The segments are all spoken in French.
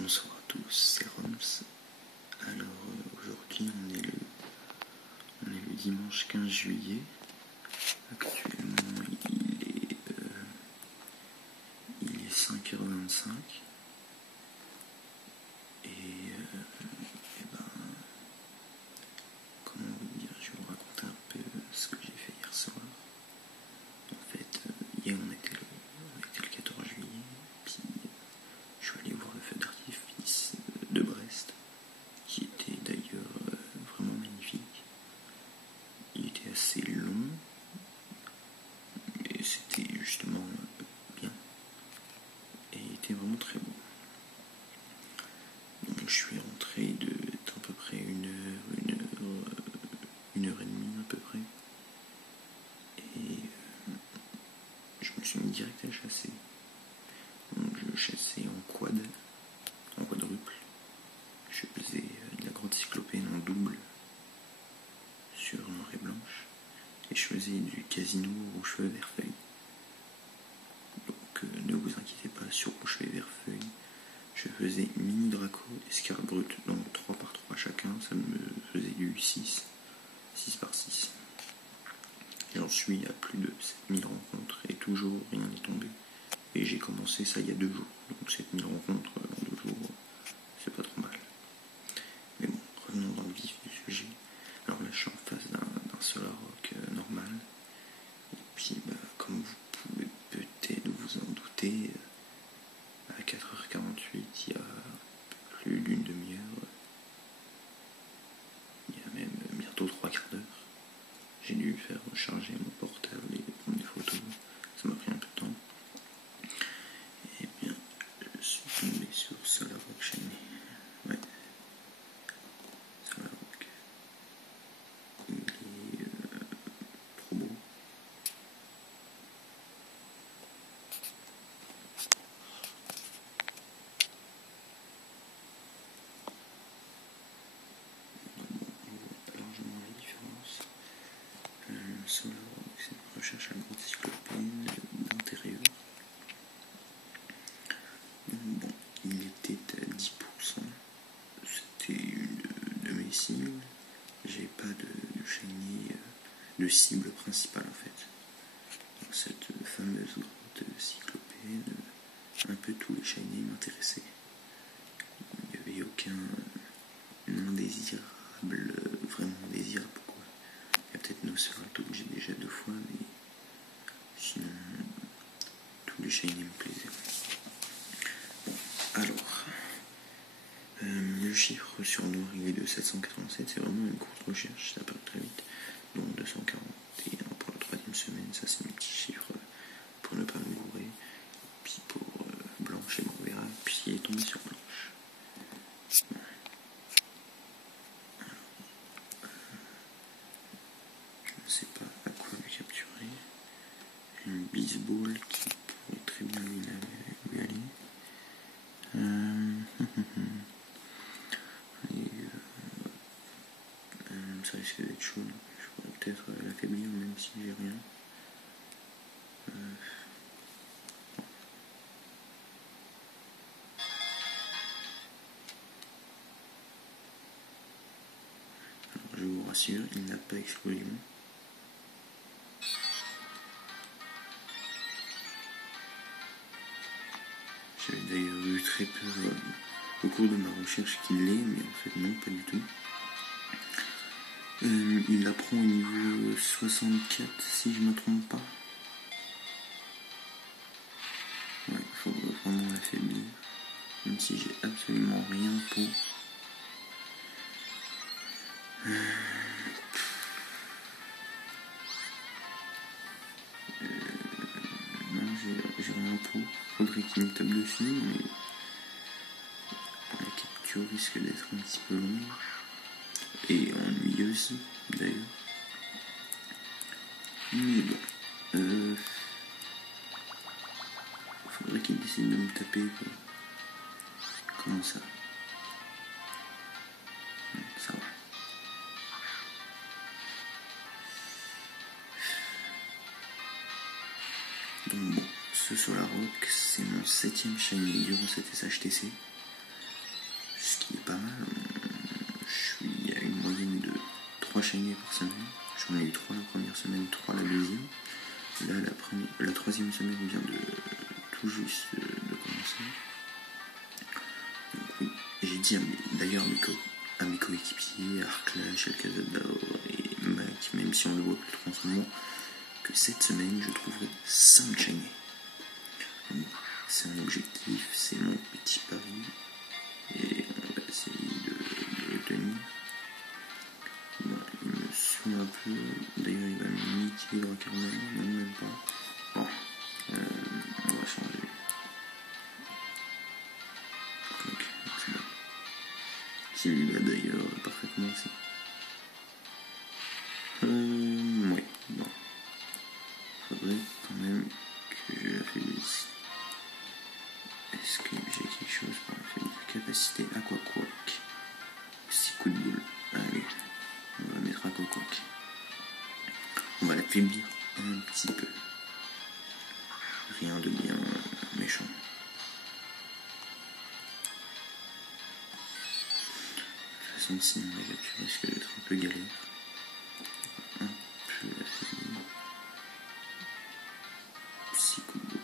Bonsoir à tous, c'est Roms. Alors aujourd'hui on est le dimanche 15 juillet. Actuellement il est 5h25 et ben comment vous dire, je vais vous raconter un peu ce que j'ai fait hier soir. En fait hier on était le 14 juillet, puis je suis allé voir le feu d'artifice de Brest, qui était d'ailleurs vraiment magnifique. Il était assez long, mais c'était justement bien, et il était vraiment très beau. Donc je suis rentré d'à peu près une heure et demie à peu près, et je me suis mis direct à chasser. Donc je chassais en quadruple. Je faisais de la grotte cyclopéenne en double sur noir et blanche, et je faisais du casino aux cheveux vert feuille. Donc ne vous inquiétez pas, sur aux cheveux vert feuille, je faisais mini draco et scarab brut, donc 3 par 3 chacun, ça me faisait du 6 par 6. J'en suis à plus de 7000 rencontres et toujours rien n'est tombé. Et j'ai commencé ça il y a 2 jours, donc 7000 rencontres en 2 jours, c'est pas trop mal. Mais bon, revenons dans le vif du sujet. Alors là je suis en face d'un Solarrock normal, et puis comme vous pouvez peut-être vous en douter, à 4h48 il y a plus d'une demi-heure, il y a même bientôt 3/4 d'heure, j'ai dû faire recharger mon portable et prendre des photos, ça m'a pris un peu de temps. Et bien je suis tombé sur Solarrock Shiny. Ouais, Solarrock, il est trop beau. Largement la différence. Solarrock, c'est une recherche à grotte cyclopéenne d'intérieur. Bon, il était à 10%. C'était une de mes cibles. J'ai pas de shiny de cible principale en fait. Dans cette fameuse grotte cyclopéenne, un peu tous les shiny m'intéressaient. Il n'y avait aucun indésirable, vraiment désirable quoi. Il y a peut-être Nosferatu que j'ai déjà 2 fois, mais sinon tous les shiny me plaisaient. Bon, alors le chiffre sur noir il est de 787, c'est vraiment une courte recherche, ça part très vite. Donc 241 pour la 3e semaine, ça c'est mes petits chiffres pour ne pas me gourer. Puis pour blanche et on verra, puis il est tombé sur blanche. Je ne sais pas à quoi lui capturer. Une baseball qui pourrait très bien lui aller. Ça risque d'être chaud. Je pourrais peut-être l'affaiblir même si j'ai rien. Alors, je vous rassure, il n'a pas explosion. J'avais d'ailleurs eu très peur au cours de ma recherche qu'il l'ait, mais en fait non, pas du tout. Il la prend au niveau 64 si je ne me trompe pas. Ouais, il faudrait vraiment l'affaiblir, même si j'ai absolument rien pour. Non, j'ai rien pour. Faudrait qu'il me tape dessus, mais la capture risque d'être un petit peu longue et ennuyeuse d'ailleurs. Mais bon, faudrait qu'il décide de me taper quoi. Comment ça? Ça va. Donc bon, ce Solarrock, c'est mon 7e shiny durant cette SHTC. qui est pas mal. Je suis à une moyenne de 3 shiny par semaine. J'en ai eu 3 la première semaine, 3 la deuxième. Là, la troisième semaine vient de tout juste de commencer. Donc, oui, j'ai dit d'ailleurs à mes coéquipiers, Arclash, Alcazador et Mac, même si on le voit plus trop en ce moment, que cette semaine je trouverai 5 shiny. C'est un objectif, c'est mon petit pari, et on va essayer de le tenir. Voilà, il me suit un peu, d'ailleurs il va me niquer le Rock'n'Roll, non même pas. Bon, on va changer. Ok, c'est bon. Qui lui va d'ailleurs parfaitement aussi. Ouais, bon. Faudrait quand même que je l'affaiblisse. Est-ce que j'ai quelque chose pour affaiblir? Capacité Aqua Quack. 6 coups de boule. Allez, on va mettre Aqua Quack. On va l'affaiblir un petit peu. Rien de bien méchant. De toute façon, sinon la capture risque d'être un peu galère. Un peu affaiblir. 6 coups de boule.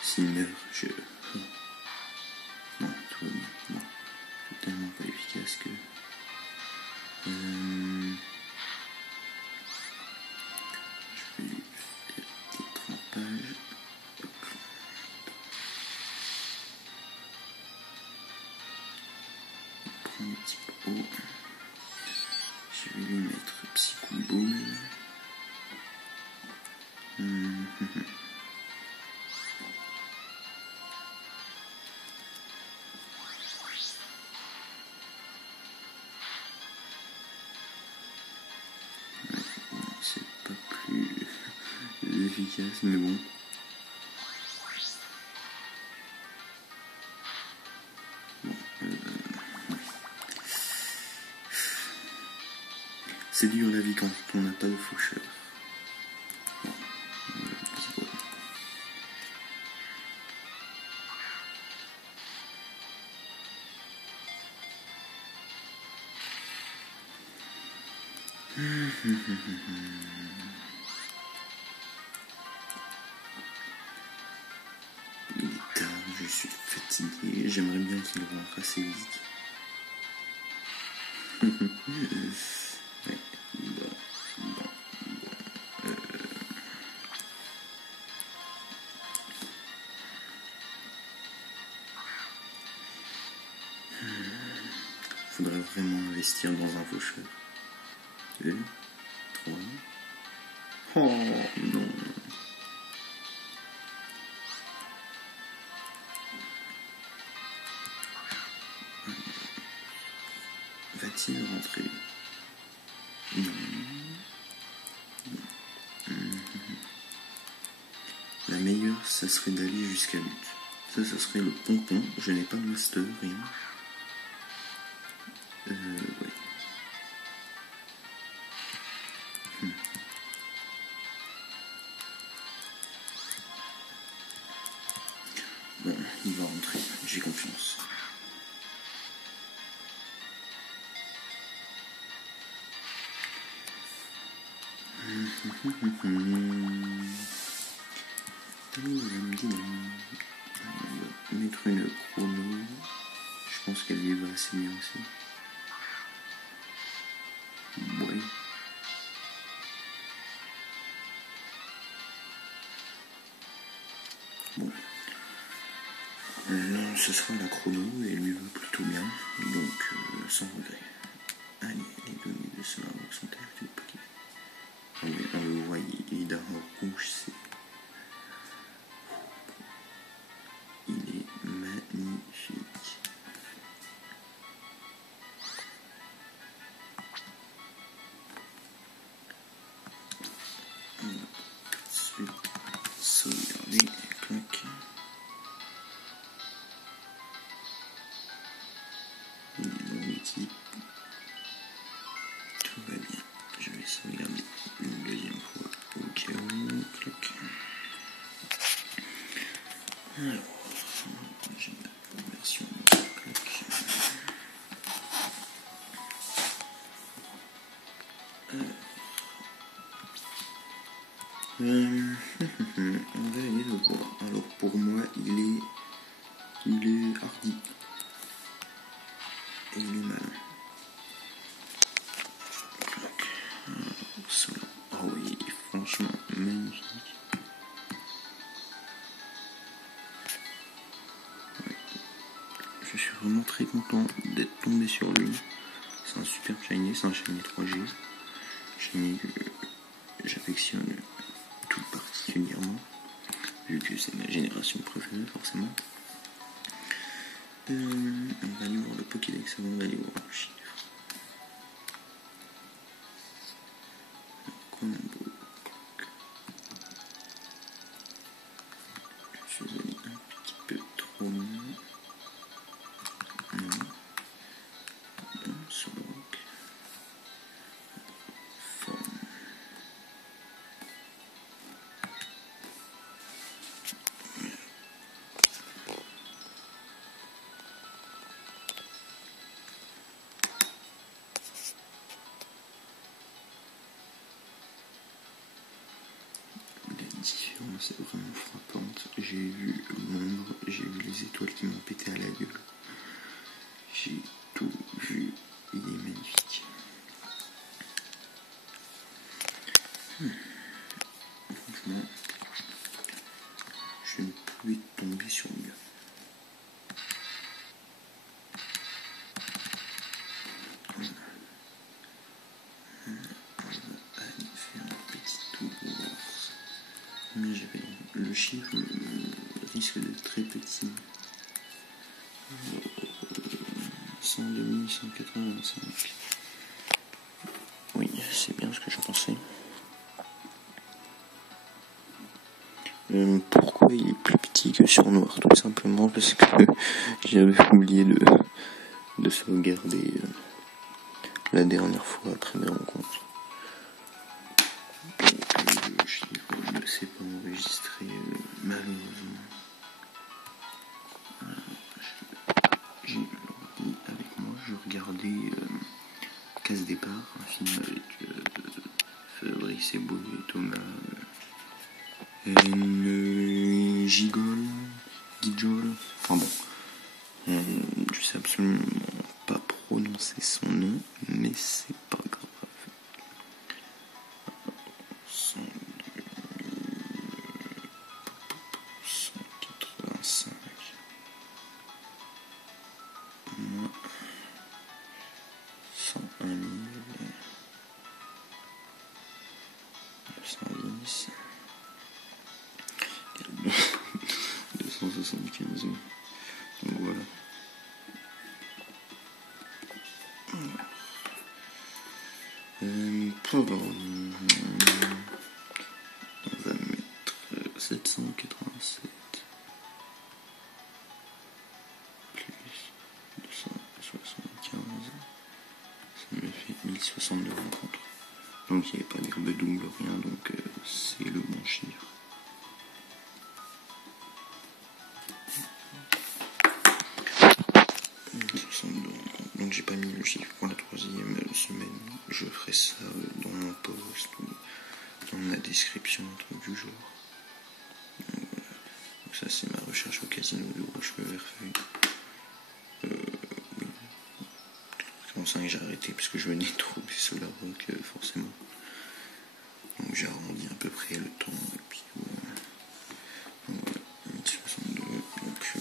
S'il meurt, je... Non, tout va bien. Bon, c'est tellement pas efficace que... Je vais lui faire des trempages. On prend un petit pot. Je vais lui mettre un petit coup de boule. C'est pas plus efficace, mais bon. C'est dur la vie quand on n'a pas de faucheur. Il est tard, je suis fatigué, j'aimerais bien qu'il rentre assez vite. Ouais, faudrait vraiment investir dans un faucheur. 2, 3. Oh non. Va-t-il rentrer? Non. La meilleure, ça serait d'aller jusqu'à but. Ça serait le pompon. Je n'ai pas de master, rien. Ouais. Bon, il va rentrer. J'ai confiance. On va mettre une chrono. Je pense qu'elle lui va assez bien aussi. Ouais. Bon. Ce sera la chrono et elle lui va plutôt bien. Donc, sans regret. Allez, les données de ce Larrock sont-elles dupliquées? On le voit, il est d'un rouge, c'est... Il est magnifique. On va tout de suite sauvegarder, clac. Il est dans l'équipe. Tout va bien. Je vais sauvegarder une deuxième fois au cas où, clac. Alors, j'ai ma version On va aller le voir. Alors pour moi, il est hardi. Et il est malin. Oh oui, franchement, magnifique. Ouais. Je suis vraiment très content d'être tombé sur lui. C'est un super shiny, c'est un shiny 3G. Shiny que j'affectionne tout particulièrement, vu que c'est ma génération préférée forcément. On va aller voir le Pokédex avant d'aller voir le chiffre. Combo. Je suis allé un petit peu trop loin. Non. Bon, sur le rock. Forme. La différence est vraiment frappante. J'ai vu l'ombre, j'ai vu les étoiles qui m'ont pété à la gueule. J'ai tout vu. Il est magnifique. Franchement, je ne pouvais tomber sur mieux. Voilà. On va aller faire un petit tour. Mais j'avais le chiffre risque d'être très petit. 102 185. Oui, c'est bien ce que je pensais. Pourquoi il est plus petit que sur noir? Tout simplement parce que j'avais oublié de sauvegarder la dernière fois après mes rencontres. Le chiffre ne s'est pas enregistré malheureusement. J'ai l'ordi avec moi, je regardais Casse Départ, un film avec Fabrice Eboué et Thomas Gijol, enfin bon, je sais absolument pas prononcer son nom, mais c'est pas grave. 185 moins 101 910 275. Donc voilà. On va mettre 787 plus 275, ça me fait 1062 rencontres. Donc il n'y avait pas d'herbe double, rien, donc c'est le bon chiffre. Donc j'ai pas mis le chiffre pour la 3e semaine. Je ferai ça dans mon post ou dans ma description, un truc du genre. Donc, voilà. Donc ça c'est ma recherche au casino de Rochefort-Verfeuille. Oui. C'est pour ça que j'ai arrêté parce que je venais de trouver Solarrock forcément. Donc j'ai arrondi à peu près le temps et puis voilà. Donc voilà, 1062. Donc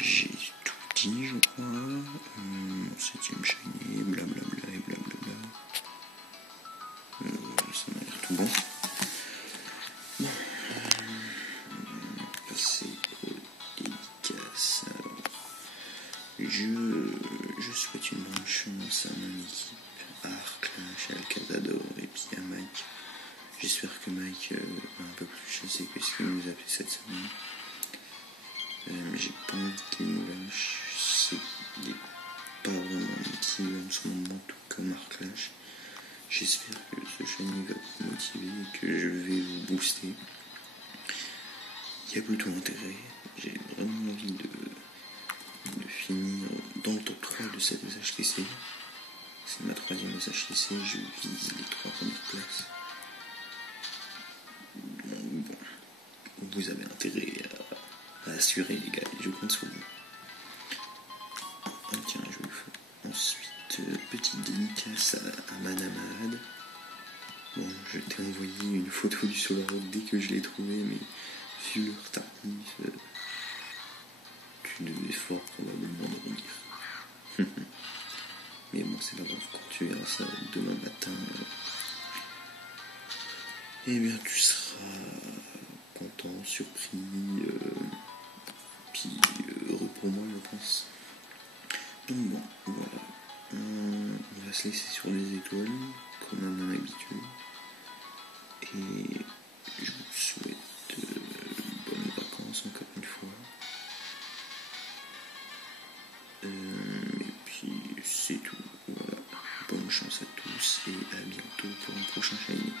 j'ai tout dit je crois. Mon 7e shiny, blablabla et blablabla. Ça m'a l'air tout bon. Passer aux dédicaces. Alors, je souhaite une bonne chance à mon équipe, à Arclash, à Alcazador et puis à Mike. J'espère que Mike va un peu plus chasser que ce qu'il nous a fait cette semaine. J'ai pas envie qu'il nous lâche. Il n'est pas vraiment motivé en ce moment, tout comme Arclash. J'espère que ce shiny va vous motiver et que je vais vous booster. Il y a plutôt intérêt. J'ai vraiment envie de finir dans le top 3 de cette SHTC. C'est ma 3e SHTC, je vise les 3 premières places. vous avez intérêt à assurer, les gars, et je compte sur vous. Ah, tiens, je vous fais ensuite petite dédicace à Madame Ahad. Bon, je t'ai envoyé une photo du Solar Road dès que je l'ai trouvé, mais vu le retard, tu devais fort probablement dormir. Mais bon, c'est pas grave, quand tu verras ça demain matin, eh bien tu seras content, surpris, puis heureux pour moi, je pense. Donc bon, voilà. On va se laisser sur des étoiles, comme à mon habitude. Et je vous souhaite bonnes vacances encore une fois. Et puis c'est tout. Voilà. Bonne chance à tous et à bientôt pour un prochain Shiny.